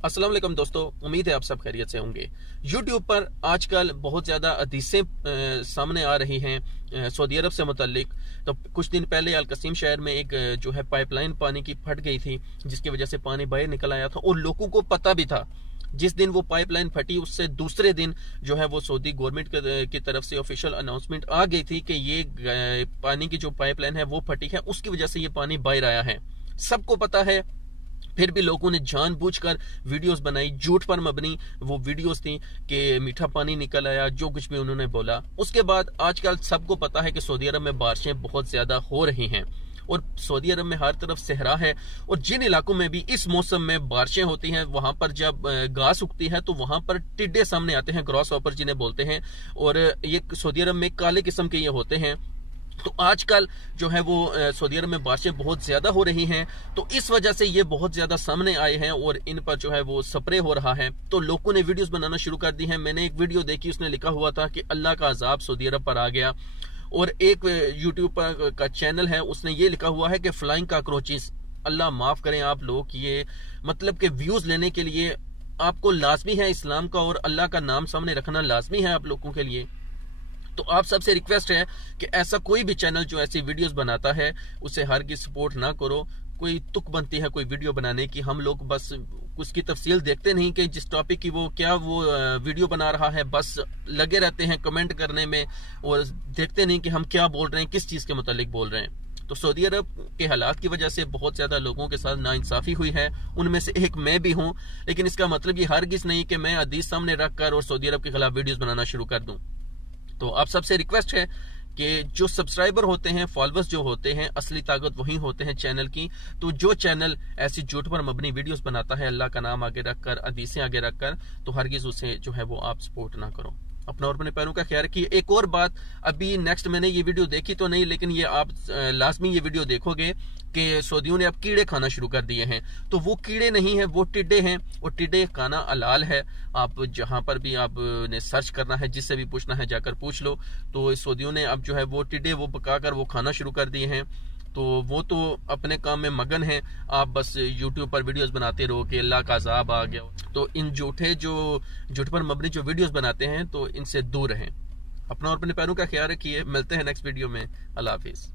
अस्सलाम वालेकुम दोस्तों, उम्मीद है आप सब खैरियत से होंगे। YouTube पर आजकल बहुत ज़्यादा हदीसें सामने आ रही हैं सऊदी अरब से मुतल्लिक। तो कुछ दिन पहले अल कसीम शहर में एक जो है पाइपलाइन पानी की फट गई थी, जिसकी वजह से पानी बाहर निकल आया था और लोगों को पता भी था। जिस दिन वो पाइपलाइन फटी उससे दूसरे दिन जो है वो सऊदी गवर्नमेंट की तरफ से ऑफिशियल अनाउंसमेंट आ गई थी कि ये पानी की जो पाइपलाइन है वो फटी है, उसकी वजह से ये पानी बाहर आया है। सबको पता है, फिर भी लोगों ने जानबूझकर वीडियोस बनाई, झूठ पर मबनी वो वीडियोस थी कि मीठा पानी निकल आया, जो कुछ भी उन्होंने बोला। उसके बाद आजकल सबको पता है कि सऊदी अरब में बारिशें बहुत ज्यादा हो रही हैं और सऊदी अरब में हर तरफ सहरा है और जिन इलाकों में भी इस मौसम में बारिशें होती हैं वहां पर जब घास उगती है तो वहां पर टिड्डे सामने आते हैं, ग्रॉस हॉपर जिन्हें बोलते हैं, और ये सऊदी अरब में काले किस्म के ये होते हैं। तो आजकल जो है वो सऊदी अरब में बारिशें बहुत ज्यादा हो रही हैं, तो इस वजह से ये बहुत ज्यादा सामने आए हैं और इन पर जो है वो स्प्रे हो रहा है। तो लोगों ने वीडियोस बनाना शुरू कर दी हैं। मैंने एक वीडियो देखी, उसने लिखा हुआ था कि अल्लाह का अजाब सऊदी अरब पर आ गया, और एक यूट्यूब पर का चैनल है उसने ये लिखा हुआ है कि फ्लाइंग कॉकरोचेस। अल्लाह माफ करें आप लोग, ये मतलब कि व्यूज लेने के लिए आपको लाजमी है इस्लाम का और अल्लाह का नाम सामने रखना लाजमी है आप लोगों के लिए। तो आप सबसे रिक्वेस्ट है कि ऐसा कोई भी चैनल जो ऐसी वीडियोस बनाता है उसे हर की सपोर्ट ना करो। कोई तुक बनती है कोई वीडियो बनाने की, हम लोग बस उसकी तफसील देखते नहीं कि जिस टॉपिक की वो वीडियो बना रहा है, बस लगे रहते हैं कमेंट करने में और देखते नहीं कि हम क्या बोल रहे हैं, किस चीज के मुतालिक बोल रहे हैं। तो सऊदी अरब के हालात की वजह से बहुत ज्यादा लोगों के साथ नाइंसाफी हुई है, उनमें से एक मैं भी हूं। लेकिन इसका मतलब ये हरगिज नहीं कि मैं हदीस सामने रखकर और सऊदी अरब के खिलाफ वीडियोस बनाना शुरू कर दूं। तो आप सबसे रिक्वेस्ट है कि जो सब्सक्राइबर होते हैं, फॉलोअर्स जो होते हैं, असली ताकत वही होते हैं चैनल की। तो जो चैनल ऐसी झूठ पर मबनी वीडियोस बनाता है अल्लाह का नाम आगे रखकर, हदीसें आगे रखकर, तो हरगिज उसे जो है वो आप सपोर्ट ना करो। अपना और अपने पैरों का ख्याल रखिए। एक और बात, अभी नेक्स्ट मैंने ये वीडियो देखी तो नहीं, लेकिन ये आप लाजमी ये वीडियो देखोगे कि सऊदियों ने अब कीड़े खाना शुरू कर दिए हैं। तो वो कीड़े नहीं है, वो टिड्डे हैं, और टिड्डे खाना हलाल है। आप जहां पर भी आपने सर्च करना है, जिससे भी पूछना है जाकर पूछ लो। तो सऊदियों ने अब जो है वो टिड्डे वो पकाकर वो खाना शुरू कर दिए हैं। तो वो तो अपने काम में मगन है, आप बस यूट्यूब पर वीडियोस बनाते रहो कि अल्लाह का अजाब आ गया। तो इन झूठ पर मबनी जो वीडियोस बनाते हैं तो इनसे दूर रहें। अपना और अपने पैरों का ख्याल रखिए। मिलते हैं नेक्स्ट वीडियो में। अल्लाह हाफिज।